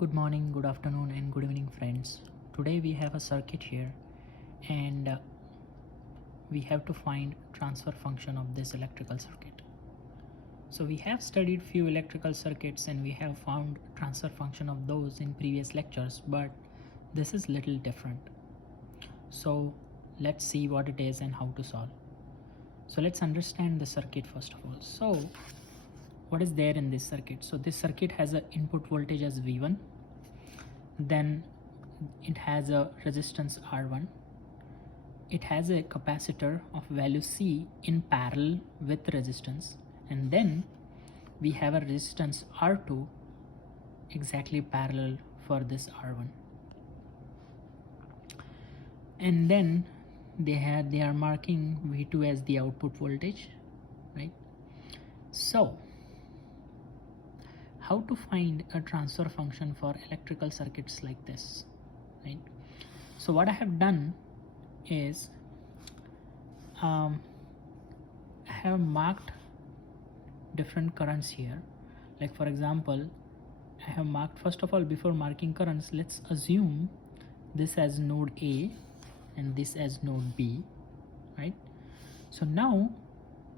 Good morning, good afternoon, and good evening, friends. Today we have a circuit here, and we have to find transfer function of this electrical circuit. So we have studied few electrical circuits and we have found transfer function of those in previous lectures, but this is little different. So let's see what it is and how to solve. So let's understand the circuit first of all. So what is there in this circuit? So this circuit has an input voltage as V1, then it has a resistance R1, it has a capacitor of value C in parallel with resistance, and then we have a resistance R2 exactly parallel for this R1, and then they are marking V2 as the output voltage, right? So how to find a transfer function for electrical circuits like this, right? So what I have done is I have marked different currents here. Like for example, I have marked, first of all, before marking currents, let's assume this as node A and this as node B, right? So now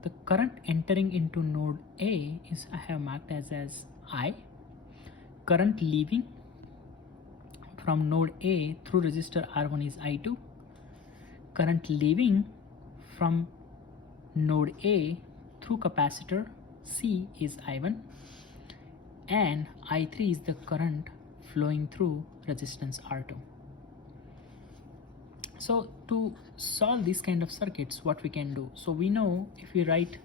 the current entering into node A is, I have marked as I. Current leaving from node A through resistor R1 is I2. Current leaving from node A through capacitor C is I1, and I3 is the current flowing through resistance R2. So to solve these kind of circuits, what we can do, so we know if we write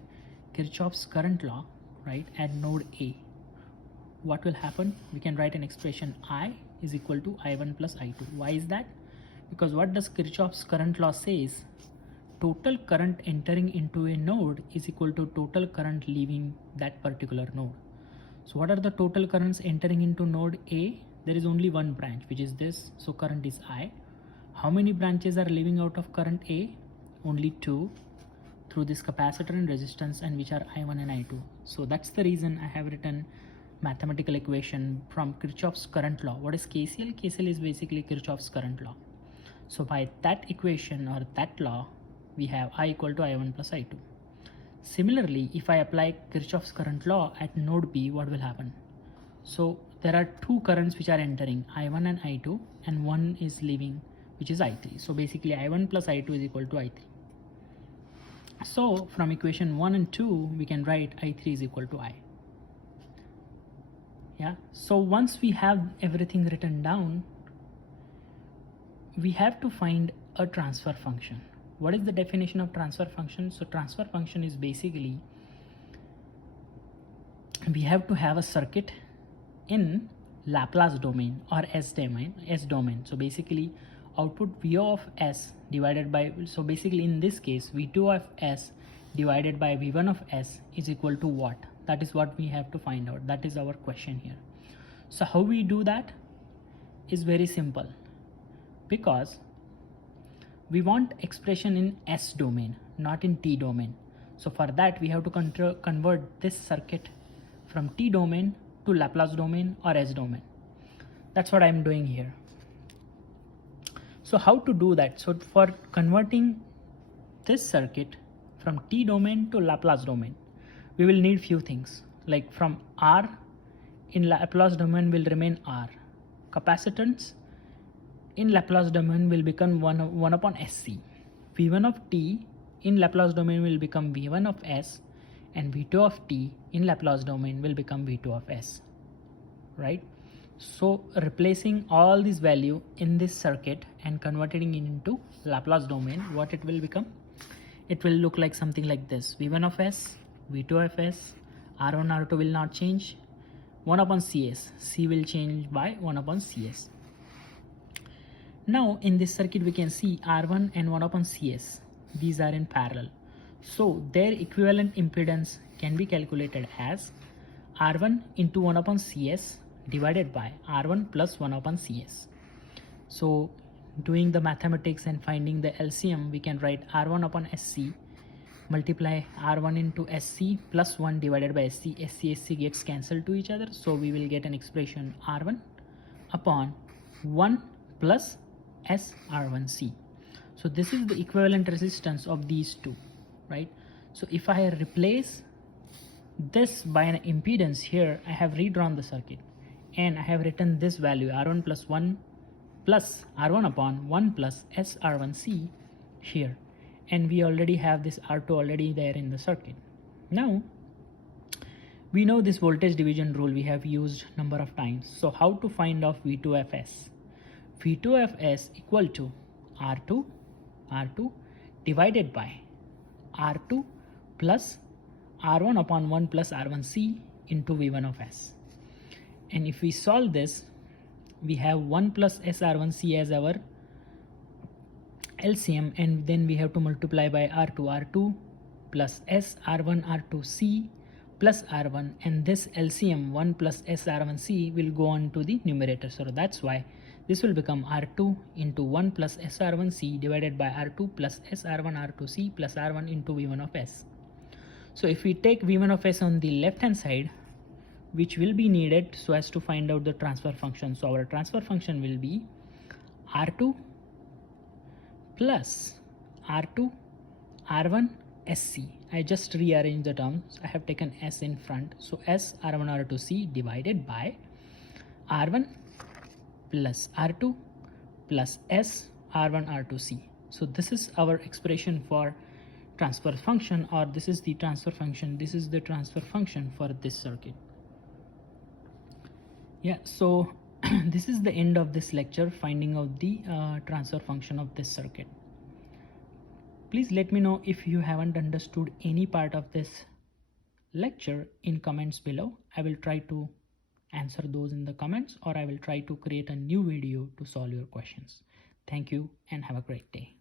Kirchhoff's current law, right, at node A, what will happen? We can write an expression I is equal to I1 plus I2. Why is that? Because what does Kirchhoff's current law says? Total current entering into a node is equal to total current leaving that particular node. So what are the total currents entering into node A? There is only one branch, which is this, so current is I. How many branches are leaving out of current A? Only two, through this capacitor and resistance, and which are I1 and I2. So that's the reason I have written mathematical equation from Kirchhoff's current law. What is KCL? KCL is basically Kirchhoff's current law. So by that equation or that law, we have I equal to I1 plus I2. Similarly, if I apply Kirchhoff's current law at node B, what will happen? So there are two currents which are entering, I1 and I2, and one is leaving, which is I3. So basically I1 plus I2 is equal to I3. So from equation 1 and 2, we can write I3 is equal to I. Yeah, so once we have everything written down, we have to find a transfer function. What is the definition of transfer function? So transfer function is basically, we have to have a circuit in Laplace domain or S domain. So basically output V of S divided by, so basically in this case V2 of S divided by V1 of S is equal to what? That is what we have to find out. That is our question here. So how we do that is very simple, because we want expression in S domain, not in T domain. So for that we have to convert this circuit from T domain to Laplace domain or S domain. That's what I'm doing here. So how to do that? So for converting this circuit from T domain to Laplace domain, we will need few things, like from R in Laplace domain will remain R. Capacitance in Laplace domain will become 1 upon SC. V1 of t in Laplace domain will become V1 of S, and V2 of t in Laplace domain will become V2 of S, right? So replacing all this value in this circuit and converting it into Laplace domain, what it will become? It will look like something like this: V1 of S, V2 of S, R1, R2 will not change, 1 upon CS, C will change by 1 upon CS. Now in this circuit we can see R1 and 1 upon CS, these are in parallel. So their equivalent impedance can be calculated as R1 into 1 upon CS divided by R1 plus 1 upon CS. So doing the mathematics and finding the LCM, we can write R1 upon SC multiply R1 into SC plus 1 divided by SC. SC gets cancelled to each other, so we will get an expression R1 upon 1 plus SR1C. So this is the equivalent resistance of these two, right? So if I replace this by an impedance here, I have redrawn the circuit and I have written this value R1 plus 1 plus R1 upon 1 plus SR1C here, and we already have this R2 already there in the circuit. Now we know this voltage division rule we have used number of times. So how to find out V2Fs? V2Fs equal to R2 divided by R2 plus R1 upon 1 plus R1C into V1 of S. And if we solve this, we have 1 plus SR1C as our LCM, and then we have to multiply by R2 plus SR1 R2C plus R1, and this LCM 1 plus SR1C will go on to the numerator. So that's why this will become R2 into 1 plus SR1C divided by R2 plus SR1 R2C plus R1 into V1 of S. So if we take V1 of S on the left hand side, which will be needed so as to find out the transfer function. So our transfer function will be R2 plus R2 R1 SC. I just rearrange the terms. I have taken S in front. So S R1 R2C divided by R1 plus R2 plus S R1 R2C. So this is our expression for transfer function, or this is the transfer function. This is the transfer function for this circuit. Yeah, so this is the end of this lecture, finding out the transfer function of this circuit. Please let me know if you haven't understood any part of this lecture in comments below. I will try to answer those in the comments, or I will try to create a new video to solve your questions. Thank you and have a great day.